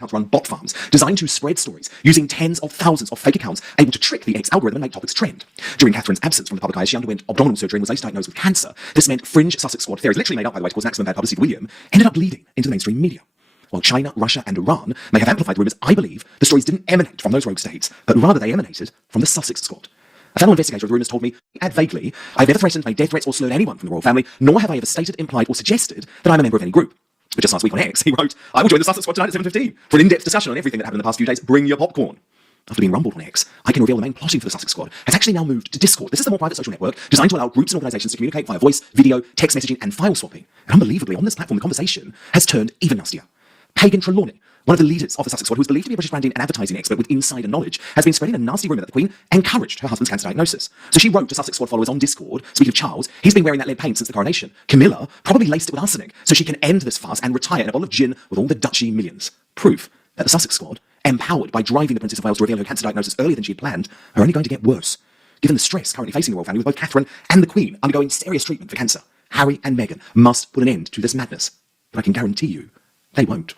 accounts run bot farms designed to spread stories using tens of thousands of fake accounts able to trick the X algorithm and make topics trend. During Catherine's absence from the public eye, she underwent abdominal surgery and was later diagnosed with cancer. This meant fringe Sussex Squad theories, literally made up by the way to cause maximum bad publicity to William, ended up bleeding into the mainstream media. While China, Russia and Iran may have amplified rumours, I believe the stories didn't emanate from those rogue states, but rather they emanated from the Sussex Squad. A fellow investigator of the rumours told me, add vaguely, I've never threatened, made death threats or slurred anyone from the royal family, nor have I ever stated, implied or suggested that I'm a member of any group. But just last week on X, he wrote, I will join the Sussex Squad tonight at 7:15 for an in-depth discussion on everything that happened in the past few days. Bring your popcorn. After being rumbled on X, I can reveal the main plotting for the Sussex Squad has actually now moved to Discord. This is the more private social network designed to allow groups and organisations to communicate via voice, video, text messaging and file swapping. And unbelievably, on this platform, the conversation has turned even nastier. Pagan Trelawney, one of the leaders of the Sussex Squad, who is believed to be a British branding and advertising expert with insider knowledge, has been spreading a nasty rumour that the Queen encouraged her husband's cancer diagnosis. So she wrote to Sussex Squad followers on Discord, speaking of Charles, he's been wearing that lead paint since the coronation. Camilla probably laced it with arsenic so she can end this farce and retire in a bottle of gin with all the duchy millions. Proof that the Sussex Squad, empowered by driving the Princess of Wales to reveal her cancer diagnosis earlier than she had planned, are only going to get worse. Given the stress currently facing the royal family, with both Catherine and the Queen undergoing serious treatment for cancer, Harry and Meghan must put an end to this madness. But I can guarantee you, they won't.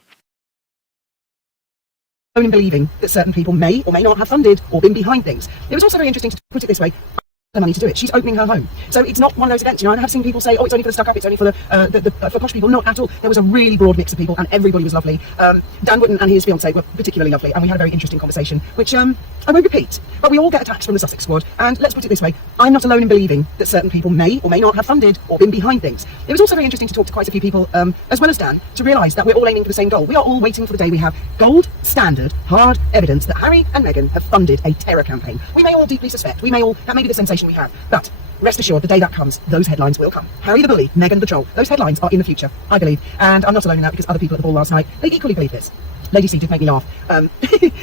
In believing that certain people may or may not have funded or been behind things. It was also very interesting to put it this way. The money to do it. She's opening her home. So it's not one of those events, I have seen people say, oh, it's only for the stuck-up, it's only for for posh people. Not at all. There was a really broad mix of people and everybody was lovely. Dan Wootton and his fiancée were particularly lovely and we had a very interesting conversation, which I won't repeat, but we all get attacks from the Sussex Squad, and let's put it this way, I'm not alone in believing that certain people may or may not have funded or been behind things. It was also very interesting to talk to quite a few people, as well as Dan, to realise that we're all aiming for the same goal. We are all waiting for the day we have gold, standard, hard evidence that Harry and Meghan have funded a terror campaign. We may all deeply suspect, that may be the sensation we have, but rest assured, the day that comes, those headlines will come. Harry the bully, Meghan the troll. Those headlines are in the future, I believe. And I'm not alone in that because other people at the ball last night, they equally believe this. Lady C did make me laugh.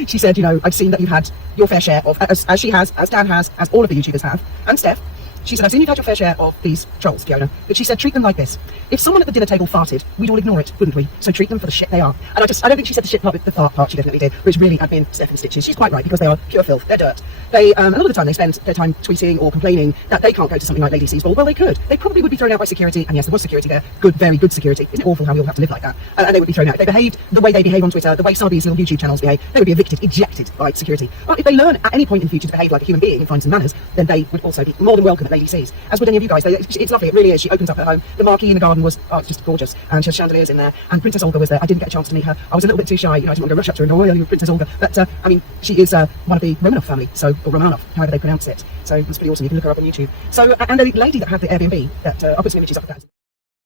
She said, I've seen that you've had your fair share of, as she has, as Dan has, as all of the YouTubers have, and Steph. She said, I've seen you've had your fair share of these trolls, Fiona. But she said, treat them like this. If someone at the dinner table farted, we'd all ignore it, wouldn't we? So treat them for the shit they are. And I don't think she said the shit part, but the fart part she definitely did, which really had been Steph in stitches. She's quite right, because they are pure filth. They're dirt. They, a lot of the time, they spend their time tweeting or complaining that they can't go to something like Lady C's ball. Well, they could. They probably would be thrown out by security, and yes, there was security there. Good, very good security. Isn't it awful how we all have to live like that? And they would be thrown out. If they behaved the way they behave on Twitter, the way some of these little YouTube channels behave, they would be evicted, ejected by security. But if they learn at any point in the future to behave like a human being and find some manners, then they would also be more than welcome at Lady C's. As would any of you guys. It's lovely, it really is. She opens up her home. The marquee in the garden was just gorgeous, and she had chandeliers in there, and Princess Olga was there. I didn't get a chance to meet her. I was a little bit too shy, I didn't want to rush up to her and go, oh, you're Princess Olga. But, she is one of the Romanov family, or Romanov, however they pronounce it. So it's pretty awesome. You can look her up on YouTube. So, and the lady that had the Airbnb, that I'll put some images up of that.